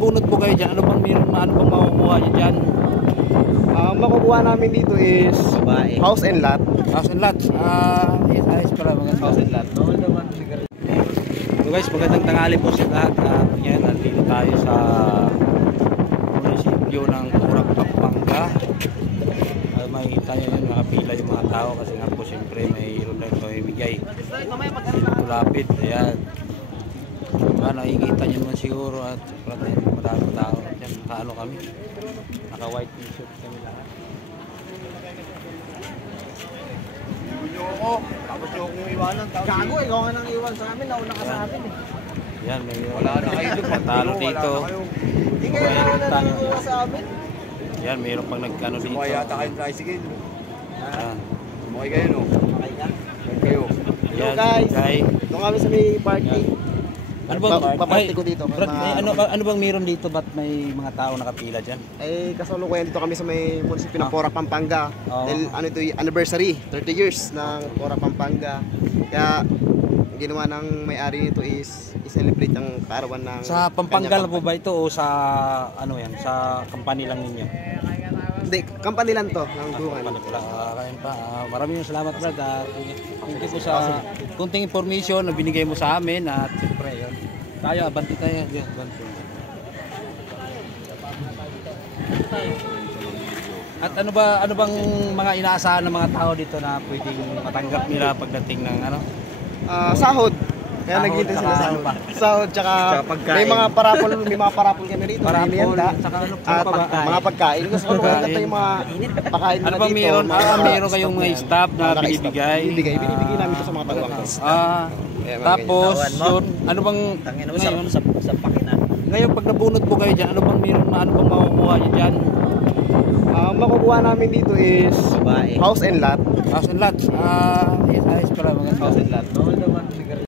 nagbunot po kayo dyan, ano bang makukuha nyo dyan? Ang makukuha namin dito is house and lot. House and lots. Yes, ayos pala mga house and lot. So guys, magandang tanghali po sa lahat. Ngayon, nandito tayo sa munisipyo ng Porac, Pampanga. Makikita nyo yun, nakapila yung mga tao kasi nga po siyempre mayroon na ito ibigay. Lapit, ayan. Nakikita nyo naman siguro at madami tao. Diyan, nakaano kami. Naka white t-shirt kami lahat. Tapos yung iwanan. Gago, ikaw nga nang iwan sa amin. Nauna ka sa amin eh. Yan, may wala na kayo matalo dito. Hindi kayo nauna nang iwan sa amin. Yan, mayroon pang nagkano dito. Sumakay yata kayong tricycle. Yan. Sumakay kayo, no? Sumakay ka? Sumakay kayo. Hello guys. Doon kami sa may party. Ano bang paparty ko dito? Brad, ano bang mayroon dito? Ba't may mga tao nakapila dyan? Eh, kasalukuyan dito kami sa may munisipyo ng Porac, Pampanga. Oh. Dahil ano ito, anniversary, 30 years ng Porac, Pampanga. Kaya ginawa ng may-ari nito is i-celebrate ang kaarawan ng Sa Pampanga po ba ito o sa ano yan? Sa company lang ninyo? Hindi, company lang to ng Dungan. Kain pa. Maraming salamat Brad. Thank you po sa kunting information na binigay mo sa amin at siyempre yun. Tayo, abanti tayo. Yes, abanti. At ano bang mga inaasahan ng mga tao dito na pwedeng matanggap nila pagdating ng ano? Sahod. Kaya naghihintay sila sa sahod tsaka may mga parapol kami rito. Parapol, tsaka at mga pagkain. Gusto ko natin yung mga pagkain ano nila ba dito. meron? Meron kayong mga staff na binibigay? Binibigay namin ito sa mga tagawang. Tapos yun, ano bang ngayon sa pakinan? Ngayon pag nabunot po kayo dyan, ano bang makukuha nyo dyan? Ang makukuha namin dito is house and lot. House and lots. Yes, ayos pala mga house and lot.